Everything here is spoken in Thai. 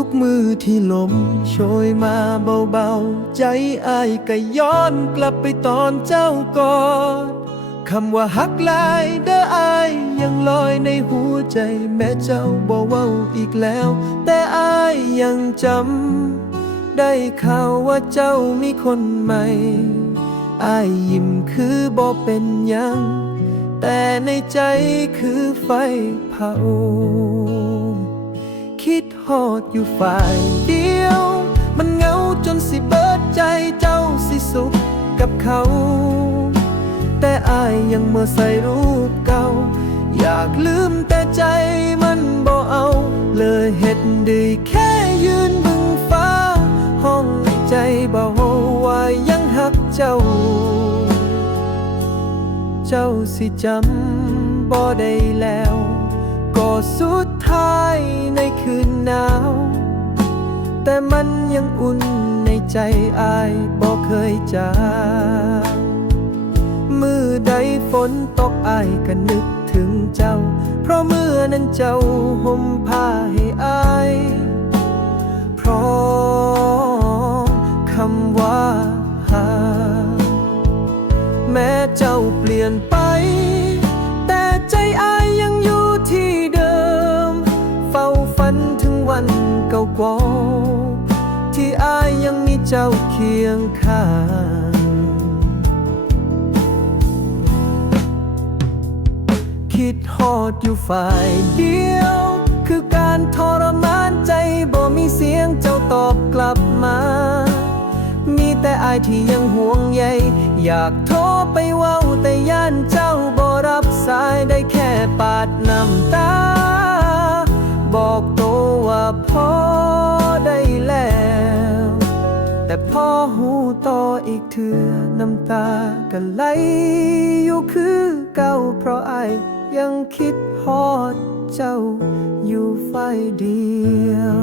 ทุกมือที่ลมโชยมาเบาๆ ใจอายก็ย้อนกลับไปตอนเจ้ากอดคำว่าฮักลายเด้ออายยังลอยในหัวใจ แม้เจ้าบอกว่าอีกแล้ว แต่อายยังจำได้ข่าวว่าเจ้ามีคนใหม่อายยิ้มคือบอกเป็นยัง แต่ในใจคือไฟเผา คิดฮอดอยู่ฝ่ายเดียว มันเหงาจนสิเบิดใจเจ้าสิสุขกับเขา แต่อายยังเมื่อใส่รูปเก่า อยากลืมแต่ใจมันบ่เอา เลยเฮ็ดด้แค่ยืนบึงฟ้า ห้องใจเบาว่ายังหักเจ้า เจ้าสิจำบ่ได้แล้ว ก็สุดท้ หนาว แต่มันยังอุ่นในใจอายบ่เคยจางมือใดฝนตกอายก็นึกถึงเจ้า เพราะเมื่อนั้นเจ้าห่มผ้าให้อายพร้อมคำว่าหาแม้เจ้าเปลี่ยนไป แต่ใจอายยังอยู่ที่ ยังมีเจ้าเคียงข้างคิดฮอดอยู่ฝ่ายเดียว คือการทรมานใจบ่มีเสียงเจ้าตอบกลับมา มีแต่อายที่ยังห่วงใยอยากโทรไปเว้าแต่ย่านเจ้าบ่รับสายได้แค่ปาดน้ำตา บอกโตวว่าพอ แต่พอหูต่ออีกเถื่อน้ำตาก็ไหลอยู่คือเก่าเพราะอายยังคิดฮอดเจ้าอยู่ฝ่ายเดียว